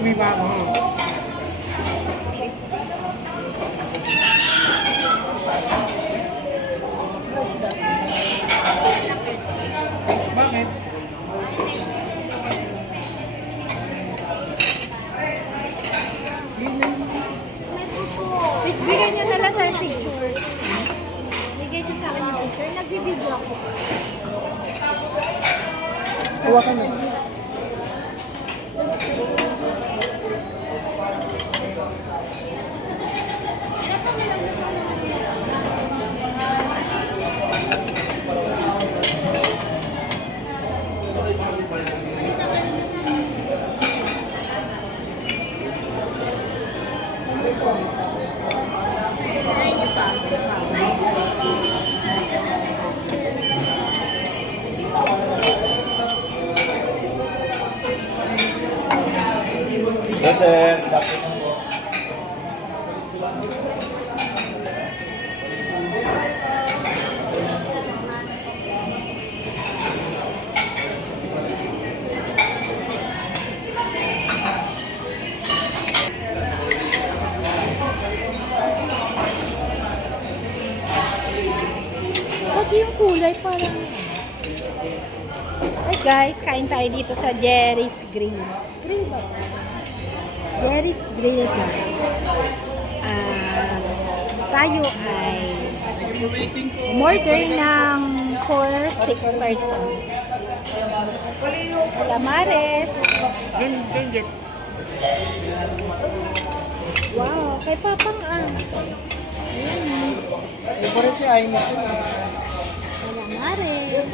May bago. Bakit? Bigay niyo na lang sa picture. Bigay niyo sa akin yung picture. Nagbibideo ako. Kuha ka na. Yes, sir. Pati yung kulay parang... Ay guys, kain tayo dito sa Jerry's Grill. Grill ba? Jerry's Grill guys. Tayo ay umorder ng for 6 person. Calamares. Wow, kay Papang Ayan. Ito rin si Aimee. Calamares.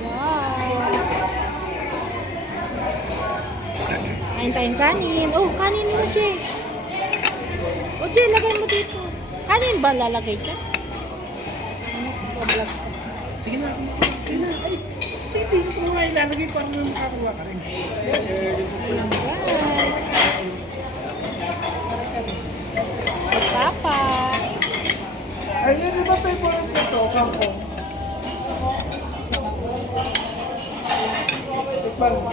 Wow. Kain tayong kanin. Oh, kanin mo, Jay. Oh, Jay, lagay mo dito. Kanin ba lalagay ko? Sige na. Sige na. Ay, sige, dito ko nga ilalagay para may makakuha ka rin. Yes, sir. Papa. Ay, yun, di ba favorite ko to? Kampong. Tikman mo.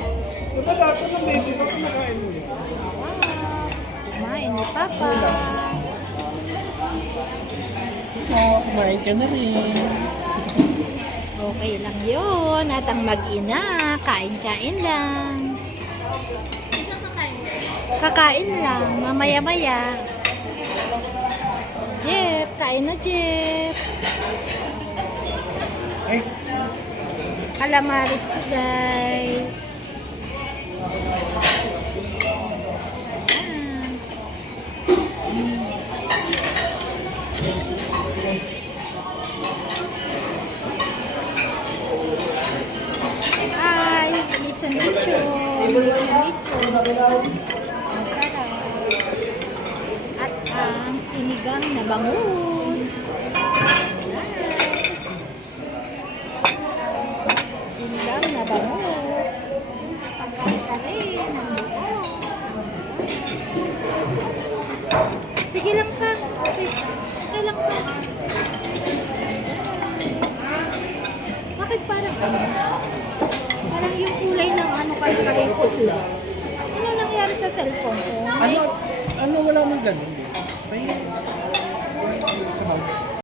Diba dati ng baby ko kumakain mo yun? Kumain ni Papa. Oo, kumain ka na rin. Okay lang yun. At ang mag-ina, kain-kain lang. Kakain lang. Mamaya-maya. Si Jeff. Kain na, Jeff. Ay, Calamares to, guys. Hi, it's a nicho. Masarap. At ang sinigang na bangus. Sinigang na bangus. Kare-kare ng buo. Sige lang pa. Okay lang pa. Bakit parang ano? Parang yung kulay ng ano kayo kay putla. Ano nangyari sa cellphone ko? ano wala nang ganun? May